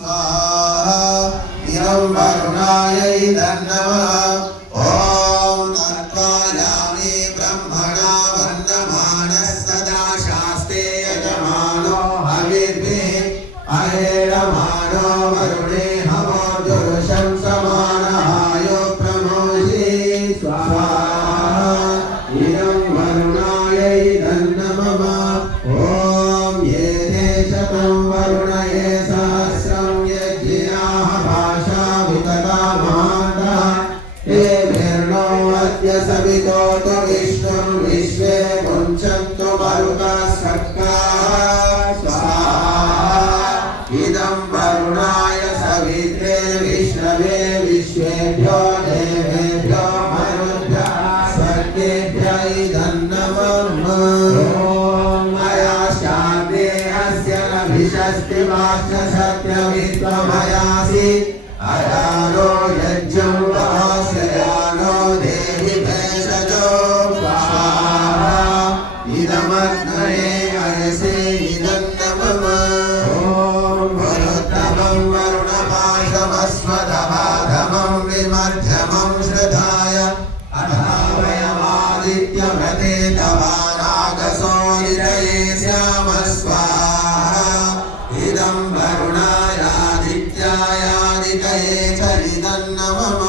स्वाहा इदं वरुणायै नमः ॐ तत्त्वायामि ब्रह्मणा वन्दमानः सदा शास्ते यजमानो हविर्भिः अहेरमाणो वरुणे हवो जुरुषं समानहायो प्रमोषि स्वाहा इदं वरुणायै नमः ॐ ये देशतं वरुण ये सहस्रं यज्ञाः भाषा वितता महान्तः ये विर्णो अद्य सवितोतु विष्णुं विश्वे मुञ्चन्तु मरुतः सत्काः स्वाहा इदं वरुणाय सवित्रे विष्णवे विश्वेभ्यो देवेभ्यो मरुभ्यः सर्वेभ्य इदं नमः षष्टि वाक्य सत्यमित्वमयासि अयानो यज्ञं वास्ययानो देहि भेषजो स्वाहा इदमग्नये अयसे इदं नमः ॐ वरुत्तमं वरुणपाशमस्वदभागमं विमध्यमं श्रधाय अधावयमादित्यव्रते तवानागसो निरये स्याम स्वाहा इदं वरुणायादित्यायादितये च इदं नमः